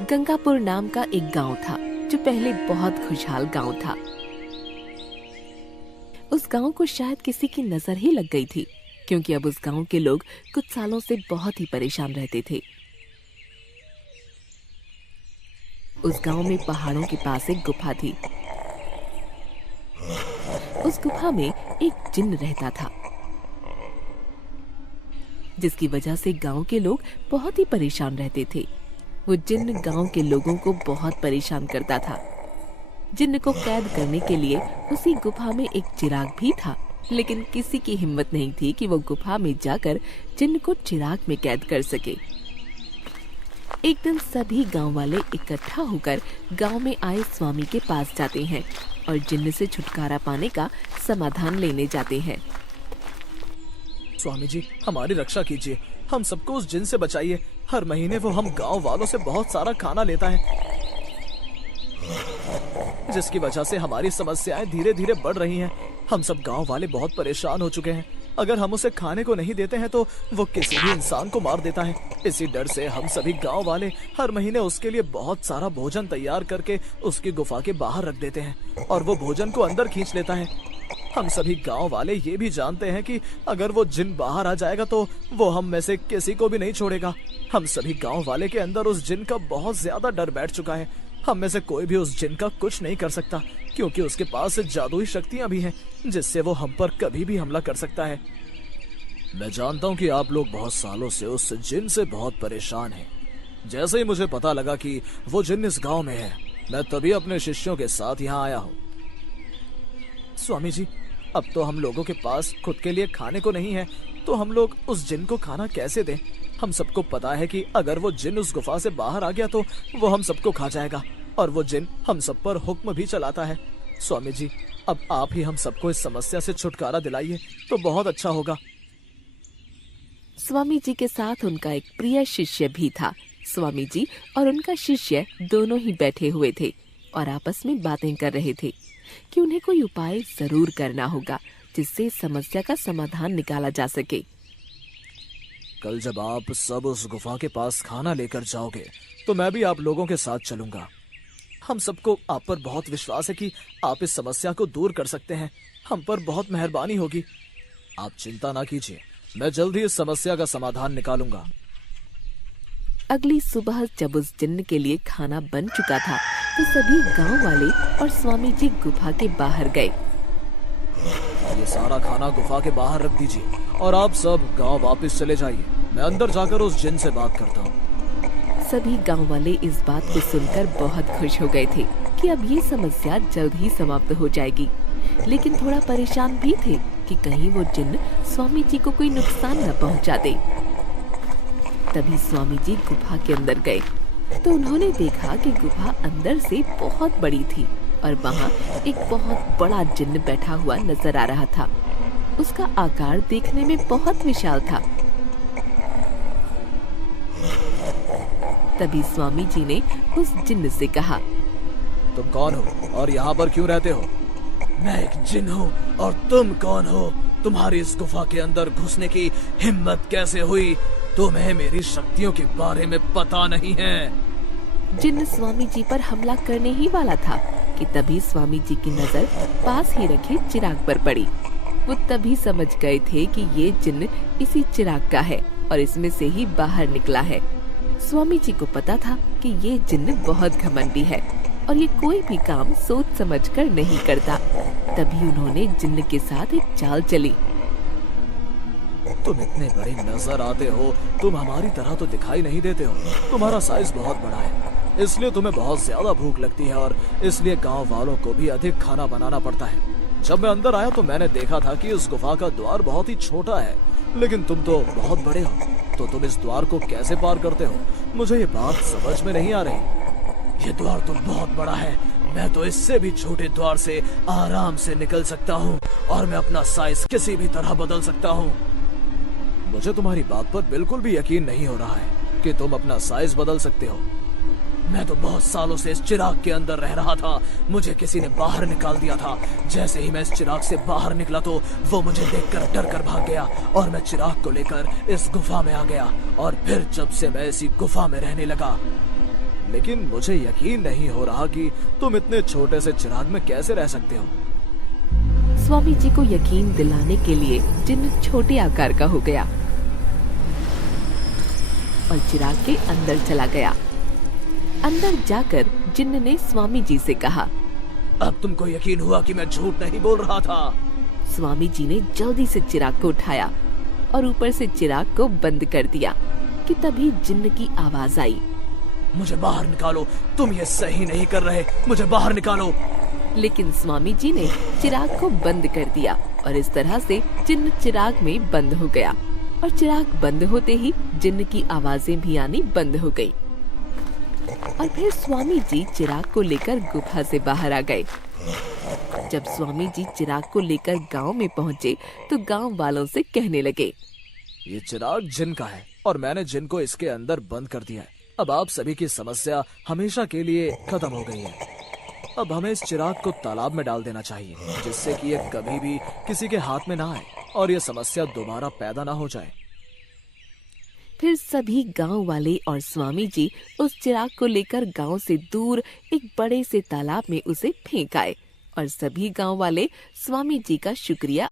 गंगापुर नाम का एक गांव था जो पहले बहुत खुशहाल गांव था। उस गांव को शायद किसी की नजर ही लग गई थी, क्योंकि अब उस गांव के लोग कुछ सालों से बहुत ही परेशान रहते थे। उस गांव में पहाड़ों के पास एक गुफा थी। उस गुफा में एक जिन्न रहता था, जिसकी वजह से गांव के लोग बहुत ही परेशान रहते थे। वो जिन्न गांव के लोगों को बहुत परेशान करता था। जिन्न को कैद करने के लिए उसी गुफा में एक चिराग भी था, लेकिन किसी की हिम्मत नहीं थी कि वो गुफा में जाकर जिन्न को चिराग में कैद कर सके। एक दिन सभी गांव वाले इकट्ठा होकर गांव में आए स्वामी के पास जाते हैं और जिन्न से छुटकारा पाने का समाधान लेने जाते हैं। स्वामी जी, हमारी रक्षा कीजिए, हम सबको उस जिन से बचाइए। हर महीने वो हम गांव वालों से बहुत सारा खाना लेता है, जिसकी वजह से हमारी समस्याएं धीरे धीरे बढ़ रही हैं। हम सब गांव वाले बहुत परेशान हो चुके हैं। अगर हम उसे खाने को नहीं देते हैं तो वो किसी भी इंसान को मार देता है। इसी डर से हम सभी गांव वाले हर महीने उसके लिए बहुत सारा भोजन तैयार करके उसकी गुफा के बाहर रख देते हैं और वो भोजन को अंदर खींच लेता है। हम सभी गांव वाले ये भी जानते हैं कि अगर वो जिन बाहर आ जाएगा तो वो हम में से किसी को भी नहीं छोड़ेगा। हम सभी गांव वाले के अंदर उस जिन का बहुत ज्यादा डर बैठ चुका है। हम में से कोई भी उस जिन का कुछ नहीं कर सकता, क्योंकि उसके पास जादुई शक्तियां भी हैं, जिससे वो हम पर कभी भी हमला कर सकता है। मैं जानता हूँ कि आप लोग बहुत सालों से उस जिन से बहुत परेशान हैं। जैसे ही मुझे पता लगा कि वो जिन इस गांव में है, मैं तभी अपने शिष्यों के साथ यहाँ आया हूँ। स्वामी जी, अब तो हम लोगों के पास खुद के लिए खाने को नहीं है, तो हम लोग उस जिन को खाना कैसे दें? हम सबको पता है कि अगर वो जिन उस गुफा से बाहर आ गया तो वो हम सबको खा जाएगा, और वो जिन हम सब पर हुक्म भी चलाता है। स्वामी जी, अब आप ही हम सबको इस समस्या से छुटकारा दिलाइए तो बहुत अच्छा होगा। स्वामी जी के साथ उनका एक प्रिय शिष्य भी था। स्वामी जी और उनका शिष्य दोनों ही बैठे हुए थे और आपस में बातें कर रहे थे कि उन्हें कोई उपाय जरूर करना होगा जिससे इस समस्या का समाधान निकाला जा सके। कल जब आप सब उस गुफा के पास खाना लेकर जाओगे तो मैं भी आप लोगों के साथ चलूंगा। हम सबको आप पर बहुत विश्वास है कि आप इस समस्या को दूर कर सकते हैं। हम पर बहुत मेहरबानी होगी। आप चिंता ना कीजिए, मैं जल्द ही इस समस्या का समाधान निकालूंगा। अगली सुबह जब उस जिन्न के लिए खाना बन चुका था तो सभी गांव वाले और स्वामी जी गुफा के बाहर गए। ये सारा खाना गुफा के बाहर रख दीजिए और आप सब गांव वापस चले जाइए। मैं अंदर जाकर उस जिन से बात करता हूँ। सभी गांव वाले इस बात को सुनकर बहुत खुश हो गए थे कि अब ये समस्या जल्द ही समाप्त हो जाएगी, लेकिन थोड़ा परेशान भी थे कि कहीं वो जिन्न स्वामी जी को कोई नुकसान न पहुंचा दे। तभी स्वामी जी गुफा के अंदर गए तो उन्होंने देखा कि गुफा अंदर से बहुत बड़ी थी और वहाँ एक बहुत बड़ा जिन्न बैठा हुआ नजर आ रहा था। उसका आकार देखने में बहुत विशाल था। तभी स्वामी जी ने उस जिन्न से कहा, तुम कौन हो और यहाँ पर क्यों रहते हो? मैं एक जिन हूँ और तुम कौन हो? तुम्हारी इस गुफा के अंदर घुसने की हिम्मत कैसे हुई? तुम्हें मेरी शक्तियों के बारे में पता नहीं है। जिन्न स्वामी जी पर हमला करने ही वाला था कि तभी स्वामी जी की नजर पास ही रखे चिराग पर पड़ी। वो तभी समझ गए थे कि ये जिन्न इसी चिराग का है और इसमें से ही बाहर निकला है। स्वामी जी को पता था कि ये जिन्न बहुत घमंडी है और ये कोई भी काम सोच समझकर नहीं करता। तभी उन्होंने जिन्न के साथ एक चाल चली। तुम इतने बड़े नजर आते हो, तुम हमारी तरह तो दिखाई नहीं देते हो। तुम्हारा साइज बहुत बड़ा है, इसलिए तुम्हें बहुत ज्यादा भूख लगती है और इसलिए गांव वालों को भी अधिक खाना बनाना पड़ता है। जब मैं अंदर आया तो मैंने देखा था कि इस गुफा का द्वार बहुत ही छोटा है, लेकिन तुम तो बहुत बड़े हो, तो तुम इस द्वार को कैसे पार करते हो? मुझे ये बात समझ में नहीं आ रही। ये द्वार तो बहुत बड़ा है, मैं तो इससे भी छोटे द्वार से आराम से निकल सकता हूँ और मैं अपना साइज किसी भी तरह बदल सकता हूँ। मुझे तुम्हारी बात पर बिल्कुल भी यकीन नहीं हो रहा है कि तुम अपना साइज बदल सकते हो। मैं तो बहुत सालों से इस चिराग के अंदर रह रहा था, मुझे किसी ने बाहर निकाल दिया था। जैसे ही मैं इस चिराग से बाहर निकला तो वो मुझे देखकर डर कर भाग गया और मैं चिराग को लेकर इस गुफा में आ गया और फिर जब से मैं इसी गुफा में रहने लगा। लेकिन मुझे यकीन नहीं हो रहा कि तुम इतने छोटे से चिराग में कैसे रह सकते हो। स्वामी जी को यकीन दिलाने के लिए जिन्न छोटे आकार का हो गया और चिराग के अंदर चला गया। अंदर जाकर जिन्न ने स्वामी जी से कहा, अब तुमको यकीन हुआ कि मैं झूठ नहीं बोल रहा था। स्वामी जी ने जल्दी से चिराग को उठाया और ऊपर से चिराग को बंद कर दिया कि तभी जिन्न की आवाज आई, मुझे बाहर निकालो, तुम ये सही नहीं कर रहे, मुझे बाहर निकालो। लेकिन स्वामी जी ने चिराग को बंद कर दिया और इस तरह से जिन्न चिराग में बंद हो गया और चिराग बंद होते ही जिन्न की आवाजें भी आनी बंद हो गई। और फिर स्वामी जी चिराग को लेकर गुफा से बाहर आ गए। जब स्वामी जी चिराग को लेकर गांव में पहुंचे तो गांव वालों से कहने लगे, ये चिराग जिन का है और मैंने जिन को इसके अंदर बंद कर दिया है। अब आप सभी की समस्या हमेशा के लिए खत्म हो गई है। अब हमें इस चिराग को तालाब में डाल देना चाहिए, जिससे कि ये कभी भी किसी के हाथ में ना आए और ये समस्या दोबारा पैदा ना हो जाए। फिर सभी गांव वाले और स्वामी जी उस चिराग को लेकर गांव से दूर एक बड़े से तालाब में उसे फेंक आए और सभी गांव वाले स्वामी जी का शुक्रिया